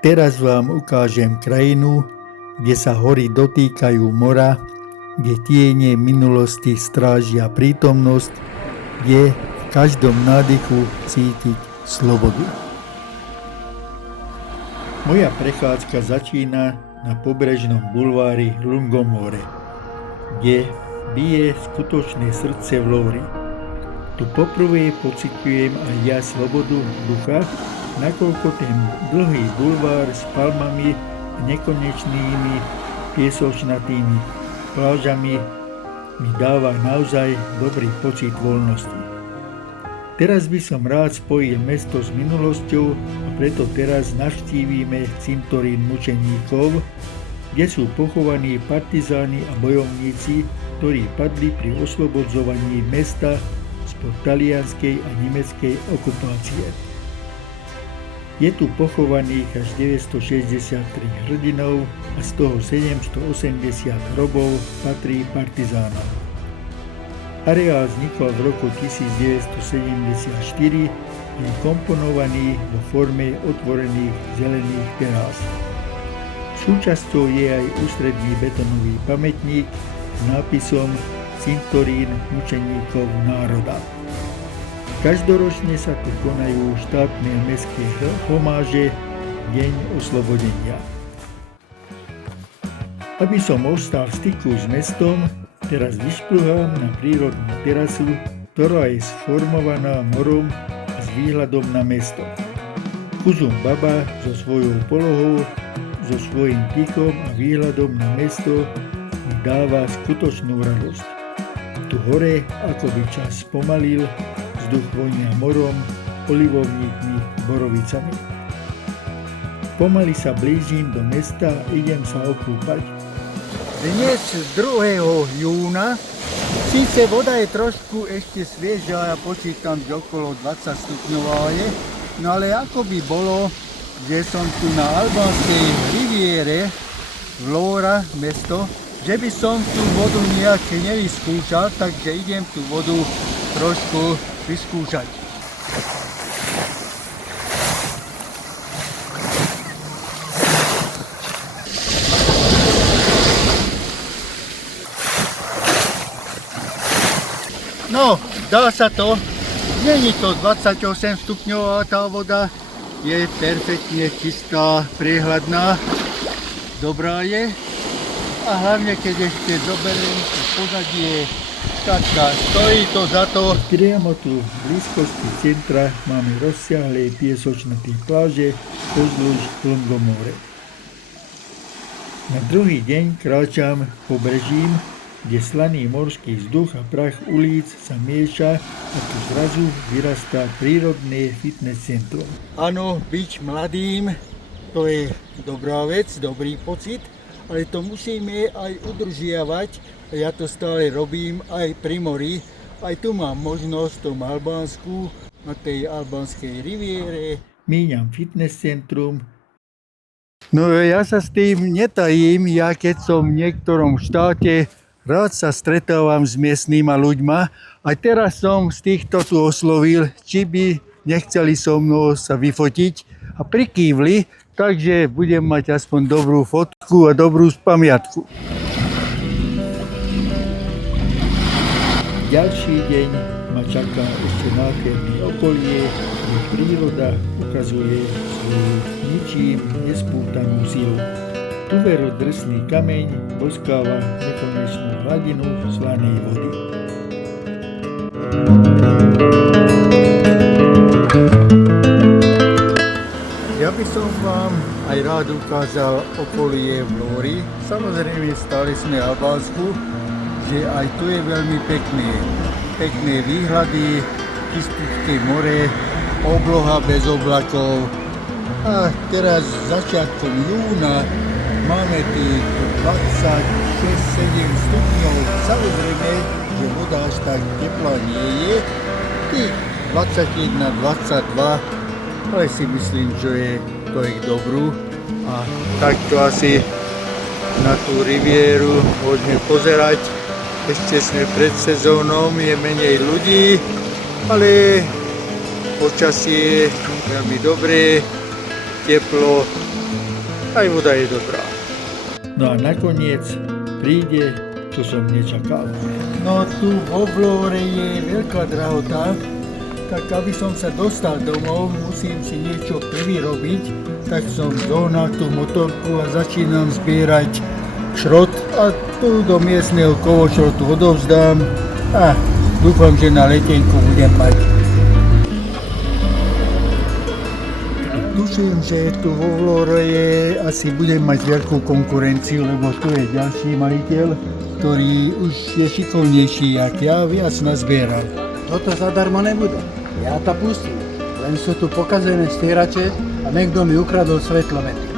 Teraz vám ukážem krajinu, kde sa hory dotýkajú mora, kde tiene minulosti strážia prítomnosť, kde v každom nádychu cítiť slobodu. Moja prechádzka začína na pobrežnom bulvári Lungomore, kde bije skutočné srdce v Lóri. Tu poprvé pociťujem aj ja slobodu ducha, nakoľko ten dlhý bulvár s palmami a nekonečnými piesočnatými plážami mi dáva naozaj dobrý pocit voľnosti. Teraz by som rád spojil mesto s minulosťou a preto teraz navštívime cintorín mučeníkov, kde sú pochovaní partizáni a bojovníci, ktorí padli pri oslobodzovaní mesta spod talianskej a nemeckej okupácie. Je tu pochovaných až 963 hrdinov a z toho 780 hrobov patrí partizánom. Areál vznikol v roku 1974 a je komponovaný vo forme otvorených zelených terás. Súčasťou je aj ústredný betónový pamätník s nápisom Cintorín mučeníkov národa. Každoročne sa tu konajú štátne mestské homáže Deň oslobodenia. Aby som ostal v styku s mestom, teraz vyšplhám na prírodnú terasu, ktorá je sformovaná morom a s výhľadom na mesto. Kuzum Baba so svojou polohou, so svojím tichom a výhľadom na mesto mi dáva skutočnú radosť. Tu hore akoby čas spomalil, vzduch vonia morom, olivovníkmi, borovicami. Pomaly sa blížim do mesta a idem sa okúpať. Dnes 2. júna, síce voda je trošku ešte svieža, ja počítam, že okolo 20 stupňová je, no ale ako by bolo, že som tu na albánskej riviére, Vlora mesto, že by som tú vodu nejak nevyskúšal, takže idem tú vodu trošku vyskúšať. No, dá sa to. Není to 28 stupňová tá voda. Je perfektne čistá, priehľadná. Dobrá je. A hlavne, keď ešte zoberiem to pozadie, tak stojí to za to. Priamo tu v blízkosti centra máme rozsiahlé piesočnaté pláže pozdĺž Lungomore. Na druhý deň kráčam pobrežím, kde slaný morský vzduch a prach ulic sa mieša a tu zrazu vyrastá prírodné fitness centrum. Áno, byť mladým, to je dobrá vec, dobrý pocit, ale to musíme aj udržiavať. Ja to stále robím aj pri mori. Aj tu mám možnosť v tom Albánsku, na tej albánskej riviére. Míňam fitness centrum. No ja sa s tým netajím, ja keď som v niektorom štáte, rád sa stretávam s miestnymi ľuďmi. Aj teraz som z týchto tu oslovil, či by nechceli so mnou sa vyfotiť a prikývli, takže budem mať aspoň dobrú fotku a dobrú pamiatku. Ďalší deň ma čaká ešte nádherné okolie, kde príroda ukazuje svoju ničím nespútanú silu. Tuvero drsný kameň boskáva nekonečnú hladinu slanej vody. Ja by som vám aj rád ukázal okolie v Lóri. Samozrejme, stále sme v Albánsku, že aj tu je veľmi pekné. Pekné výhľady, čističké more, obloha bez oblakov. A teraz začiatkom júna máme tých 26-7 stupňov. Samozrejme, že voda až tak teplá nie je. Tých 21-22, ale si myslím, že je to ich dobrú. A takto asi na tú rivieru môžeme pozerať. Ešte sme pred sezónom, je menej ľudí, ale počasie je veľmi dobré, teplo, aj voda je dobrá. No a nakoniec príde, čo som nečakal. No tu vo Vlore je veľká drahota, tak aby som sa dostal domov, musím si niečo privyrobiť, tak som zohnal tú motorku a začínam zbierať šrot a tu do miestneho kovošrotu odovzdám a dúfam, že na letenku budem mať. Tuším, že tu vo Vlore asi budem mať veľkú konkurenciu, lebo tu je ďalší majiteľ, ktorý už je šikovnejší jak ja, viac nazbieral. Toto zadarmo nebude. Ja to pustím. Len sú tu pokazené stierače a niekto mi ukradol svetlomety.